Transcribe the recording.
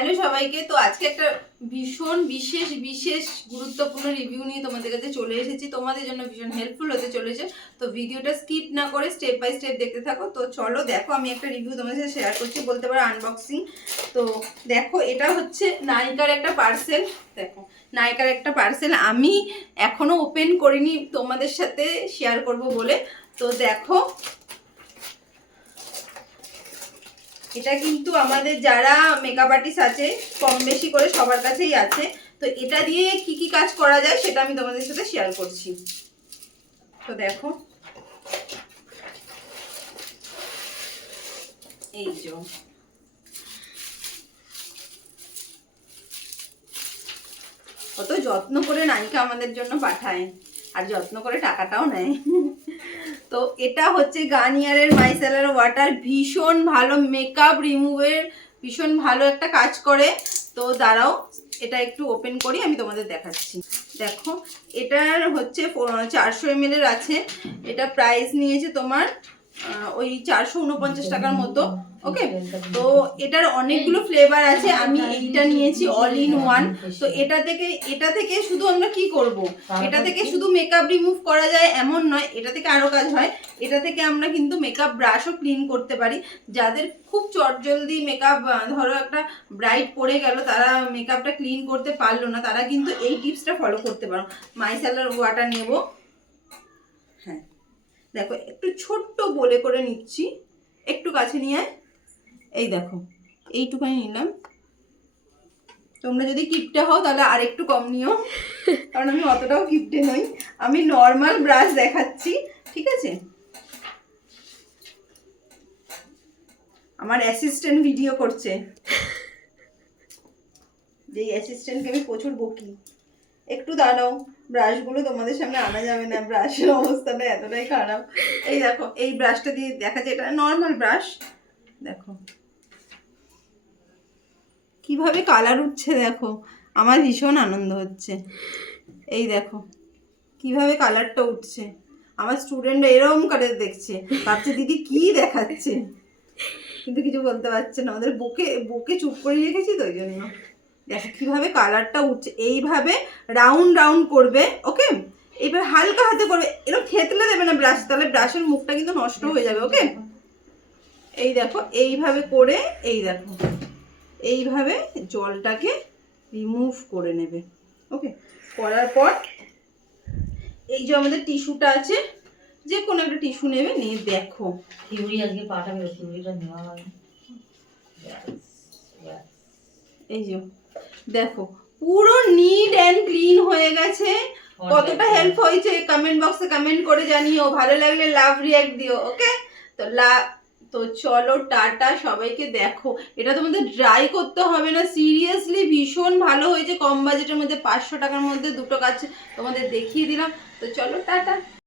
Hello সবাইকে। তো আজকে একটা ভীষণ বিশেষ গুরুত্বপূর্ণ রিভিউ নিয়ে তোমাদের কাছে চলে এসেছি, তোমাদের জন্য ভীষণ হেল্পফুল হতে চলেছে। তো ভিডিওটা স্কিপ না করে স্টেপ বাই স্টেপ দেখতে থাকো। তো চলো দেখো, আমি একটা রিভিউ তোমাদের সাথে শেয়ার করছি, বলতে পারো আনবক্সিং। তো দেখো, এটা হচ্ছে নাইকার একটা পার্সেল। দেখো, নাইকার একটা পার্সেল আমি এখনো ওপেন করিনি, তোমাদের সাথে শেয়ার করব বলে। তো দেখো, এটা কিন্তু আমাদের যারা মেকআপ আর্টিস্ট আছে কম বেশি করে সবার কাছেই আছে। তো এটা দিয়ে কি কি কাজ করা যায় সেটা আমি তোমাদের সাথে শেয়ার করছি। তো দেখো, এই যে কত যত্ন করে নায়িকা আমাদের জন্য পাঠায়, আর যত্ন করে টাকাটাও নেয়। তো এটা হচ্ছে গার্নিয়ারের মাইসেলার ওয়াটার, ভীষণ ভালো মেকআপ রিমুভের, ভীষণ ভালো একটা কাজ করে। তো দাঁড়াও, এটা একটু ওপেন করি, আমি তোমাদের দেখাচ্ছি। দেখো, এটার হচ্ছে 400 ml এর আছে। এটা প্রাইস নিয়েছে তোমার ওই 449 টাকার মতো। ওকে, তো এটার অনেকগুলো ফ্লেভার আছে, আমি এইটা নিয়েছি অল ইন ওয়ান। তো এটা থেকে শুধু আমরা কি করব, এটা থেকে শুধু মেকআপ রিমুভ করা যায় এমন নয়, এটা থেকে আরো কাজ হয়। এটা থেকে আমরা কিন্তু মেকআপ ব্রাশও ক্লিন করতে পারি। যাদের খুব চটজলদি মেকআপ, ধরো একটা ব্রাইট পড়ে গেল, তারা মেকআপটা ক্লিন করতে পারলো না, তারা কিন্তু এই টিপসটা ফলো করতে পারো। মাইসেলার ওয়াটার নেব। হ্যাঁ দেখো, একটু ছোট্ট বলে করে নিচ্ছি, একটু কাছে নিয়ে। এই দেখো, এইটুখানি নিলাম। তোমরা যদি কিপটে হও তাহলে আর একটু কম নিও, কারণ আমি অতটাও কিপটে নই। আমি নর্মাল ব্রাশ দেখাচ্ছি, ঠিক আছে? আমার অ্যাসিস্ট্যান্ট ভিডিও করছে, যেই অ্যাসিস্ট্যান্টকে আমি প্রচুর বকি। একটু দাঁড়াও, ব্রাশগুলো তোমাদের সামনে আনা যাবে না, ব্রাশের অবস্থাটা এতটাই খারাপ। এই দেখো, এই ব্রাশটা দিয়ে দেখা যায়, এটা নর্মাল ব্রাশ। দেখো কিভাবে কালার উঠছে, দেখো আমার ভীষণ আনন্দ হচ্ছে। এই দেখো কিভাবে কালারটা উঠছে, আমার স্টুডেন্টরা এরকম করে দেখছে, ভাবছে দিদি কি দেখাচ্ছে, কিন্তু কিছু বলতে পারছে না, ওদের বুকে চুপ করে রেখেছি, তো ওই জন্য। দেখো কিভাবে কালারটা উঠছে, এইভাবে রাউন্ড রাউন্ড করবে। ওকে, এইভাবে হালকা হাতে করবে, এরকম থেতলে দেবে না ব্রাশ, তাহলে ব্রাশের মুখটা কিন্তু নষ্ট হয়ে যাবে। ওকে, এই দেখো এইভাবে করে, এই দেখো এইভাবে জলটাকে রিমুভ করে নেবে। ওকে, করার পর এই যে আমাদের টিস্যুটা আছে, যে কোনো একটা টিস্যু নেবে, নিয়ে দেখো থিওরি আজকে পাঠাবে, থিওরিটা নেওয়া হয়। এই যে দেখো পুরো নিট অ্যান্ড ক্লিন হয়ে গেছে। কতটা হেল্প হয়েছে কমেন্ট বক্সে কমেন্ট করে জানিও, ভালো লাগলে লাভ রিঅ্যাক্ট দিও। ওকে, তো চলো টাটা সবাইকে। দেখো, এটা তোমাদের ট্রাই করতে হবে না, সিরিয়াসলি ভীষণ ভালো হয়েছে। কম বাজেটের মধ্যে 500 টাকার মধ্যে দুটো কাজ তোমাদের দেখিয়ে দিলাম। তো চলো টাটা।